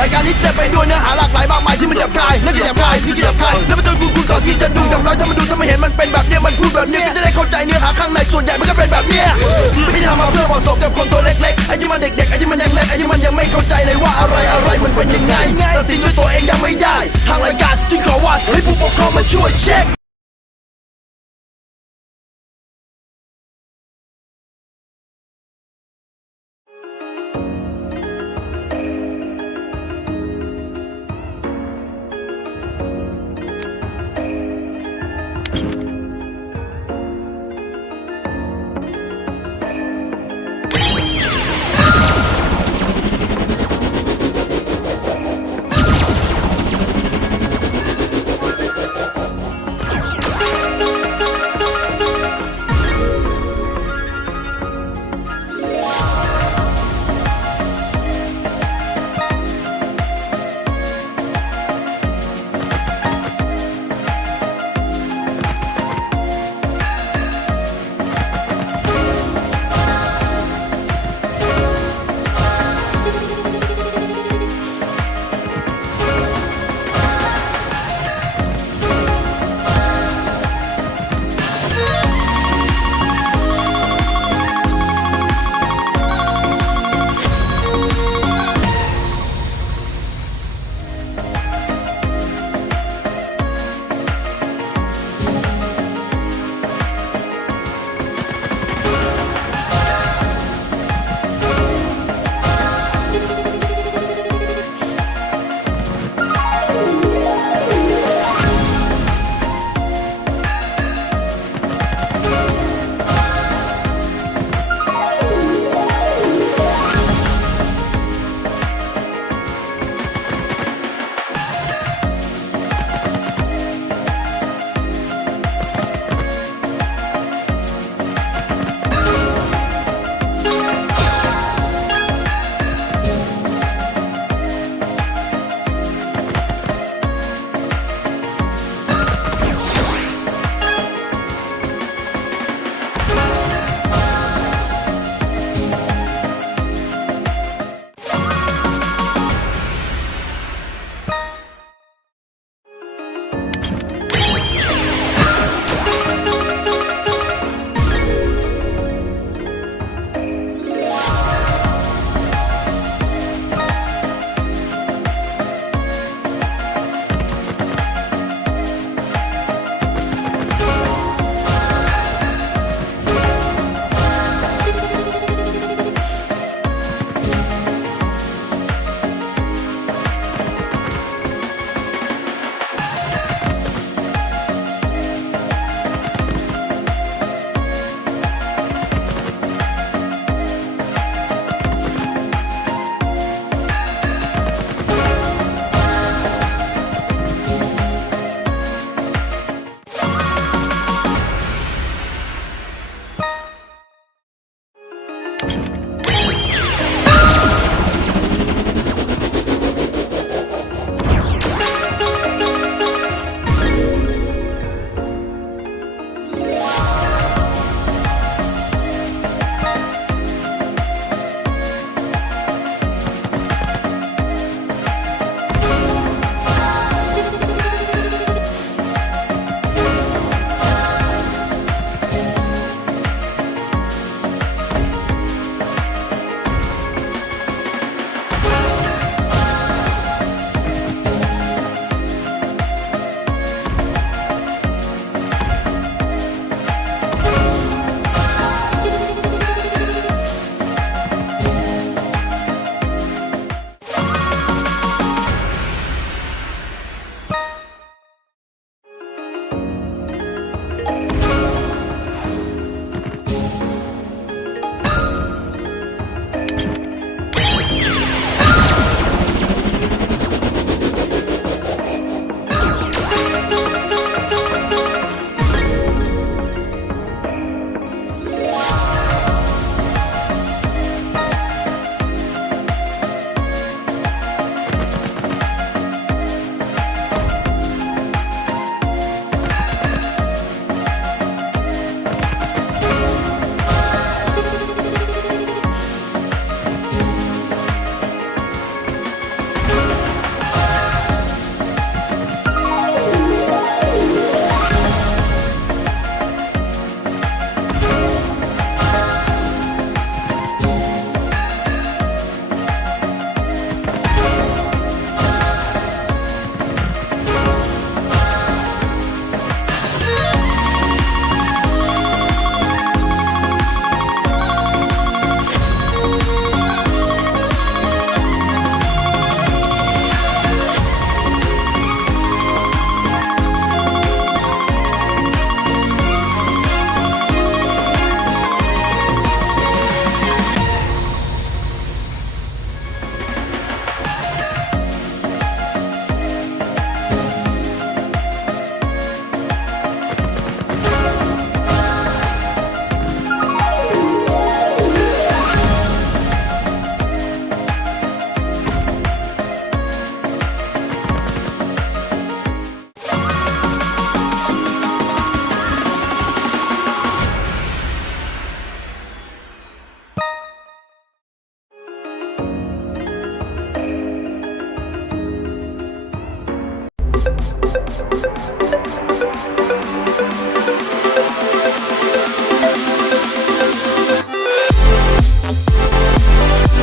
รายการนี้เต็มไปด้วยเนื้อหาหลากหลายมากมายที่มันหยาบคายนั่นก็หยาบคายนี่ก็หยาบคายแล้วมาดูกูก่อนที่จะดูอย่างน้อยถ้ามันดูถ้าไม่เห็นมันเป็นแบบเนี้ยมันพูดแบบเนี้ยก็จะได้เข้าใจเนื้อหาข้างในส่วนใหญ่มันก็เป็นแบบเนี้ยไม่ได้ทำมาเพื่อเหมาะสมกับคนตัวเล็กๆไอ้ที่มันเด็กๆไอ้ที่มันยังเล็กไอ้ที่มันยังไม่เข้าใจเลยว่าอะไรมันเป็นยังไงตัดสินด้วยตัวเองยังไม่ได้ทางรายการจึงขอวอนให้ผู้ปกครองมาช่วยเช็ค